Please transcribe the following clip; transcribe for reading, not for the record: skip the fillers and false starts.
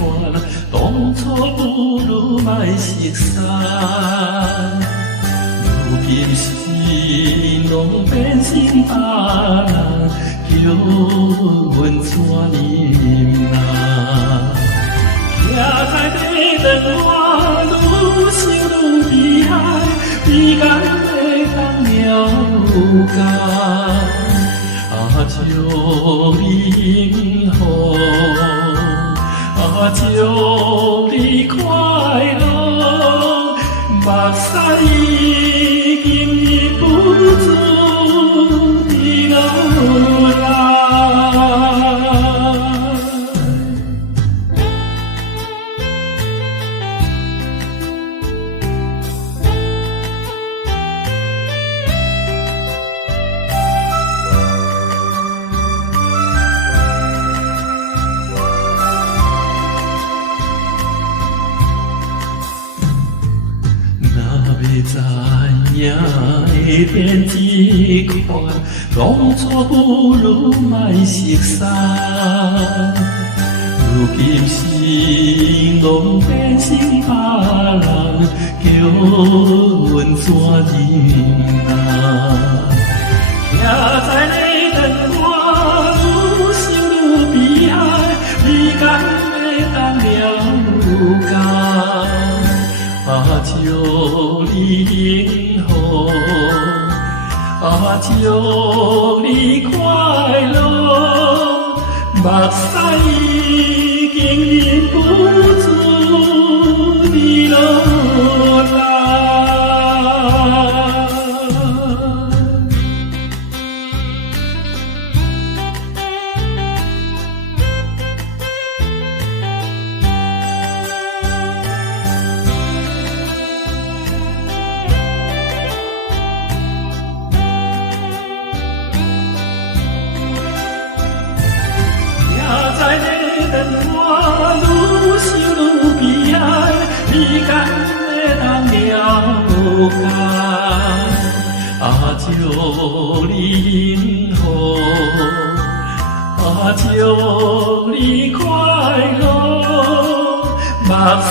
看，当初不如莫熟悉。如今是拢变成别人，叫阮怎忍啊？徛在地灯外，愈想愈悲哀，悲哀的当了解。祝你好，祝你快乐，目屎已经不住地落来。要知影会变一款，当初不如莫熟悉。如今是拢变成别人，叫阮怎忍啊？徛在你灯外，愈想愈悲哀，悲哀的当了解。祝你幸福，祝你快乐，目屎已经忍不住地落来。在你灯外，愈想愈悲哀，悲哀的当了解。祝你幸福，祝你快乐，目屎